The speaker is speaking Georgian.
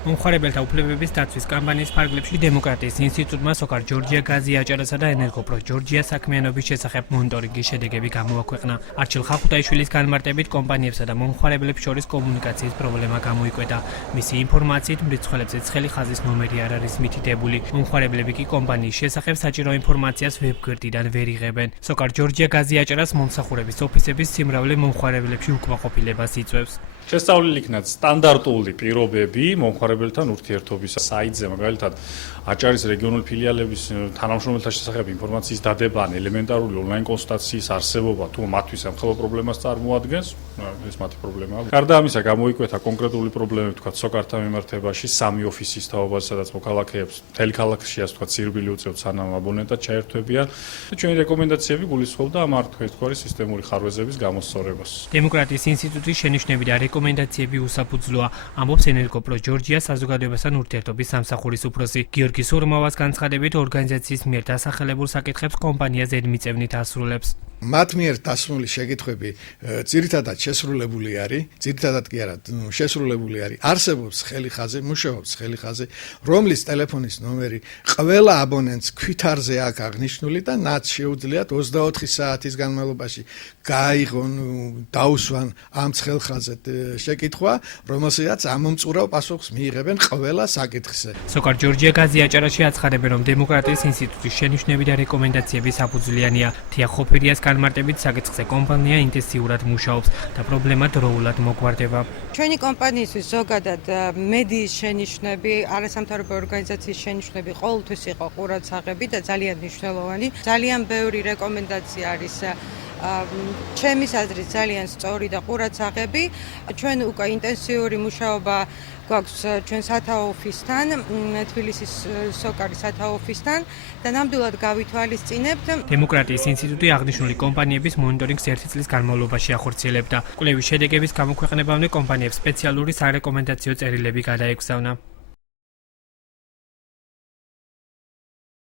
მომხმარებელთა უფლებების დაცვის კამპანიის ფარგლებში დემოკრატიის ინსტიტუტმა სოკარ ჯორჯია გაზი აჭარასა და ენერგოპრო ჯორჯია საქმიანობის შესახებ მონიტორინგის შედეგები გამოაქვეყნა. არჩილ ხახუტაიშვილის განმარტებით კომპანიებსა და მომხმარებლებს შორის კომუნიკაციის პრობლემა გამოიკვეთა. მისი ინფორმაციით მრიცხველებზე ცხელი ხაზის ნომერი არ არის მითითებული. მომხმარებლები კი კომპანიის შესახებ საჭირო ინფორმაციას ვებგვერდიდან ვერ იღებენ. სოკარ ჯორჯია გაზი აჭარას მომსახურების ოფისების სიმრავლე მომხმარებლებში უკმაყოფილებას იწვევს. შესწავლილი იქნა სტანდარტული პირობები მომხმარებელთან ურთიერთობის საიტზე, მაგალითად, აჭარის რეგიონული ფილიალების თანამშრომელთა შესახებ ინფორმაციის დადება ან ელემენტარული ონლაინ კონსულტაციის არსებობა თუ მათთვის ემხება პრობლემას წარმოადგენს, ეს მათი პრობლემაა. გარდა ამისა, გამოიკვეთა კონკრეტული პრობლემები, თქვა სოკართან მიმართებაში, სამი ოფისის თაობაზე, სადაც მოქალაქეებს მთელი ქალაქში ასე თქვა ცირბილი უწევთ, სანამ აბონენტად ჩაერთვებიან. ჩვენი რეკომენდაციები გულისხმობდა ამ არტქვეითგვარი სისტემური ხარვეზების გამოსწორებას. დემოკრატიის ინსტიტუტის შენიშვნები და რეკომენდაციები უსაფუძვლოა, ამბობს ენერგოპრო ჯორჯია საზოგადოებასთან ურთიერთობის სამსახურის უფროსი. გიორგი სურმოვას განცხადებით, ორგანიზაციის მიერ დასახელებულ საკითხებს კომპანია ზედმიწევნით ასრულებს. მათ მიერ დასმული შეკითხვები ძირითადად შესრულებული არის, ძირითადად კი არა, შესრულებული არის. არსებობს ხელი ხაზი, მუშაობს ხელი ხაზი, რომლის ტელეფონის ნომერი ყველა აბონენტს ქვითარზე აქვს აღნიშნული და მათ შეუძლიათ 24 საათის განმავლობაში გაიღონ, დაუსვან ამ ხელხაზე შეკითხვა, რომელსაც ამომწურავ პასუხს მიიღებენ ყველა საკითხზე. სოკარ ჯორჯია გაზი აჭარაში აცხადებენ, რომ დემოკრატიის ინსტიტუტის შენიშვნები და რეკომენდაციები საფუძვლიანია. თია ხოფერიას განმარტებით საკითხზე კომპანია ინტენსიურად მუშაობს და პრობლემა დროულად მოგვარდება. ჩვენი კომპანიისთვის ზოგადად მედიის შენიშვნები, არასამთავრობო ორგანიზაციის შენიშვნები ყოველთვის იყო ყურადსაღები და ძალიან მნიშვნელოვანი. ძალიან ბევრი რეკომენდაცია არის ჩემის აზრით ძალიან სწორი და ყურადსაღები. ჩვენ უკვე ინტენსიური მუშაობა გვაქვს ჩვენ სათაო ოფისთან, თბილისის სოკარის სათაო ოფისთან და ნამდვილად გავითვალისწინებთ. დემოკრატიის ინსტიტუტი აღნიშნული კომპანიების მონიტორინგს 1 წლის განმავლობაში ახორციელებდა. კვლევის შედეგების გამოქვეყნებამდე კომპანიებს სპეციალური სარეკომენდაციო წერილები გადაეგზავნა.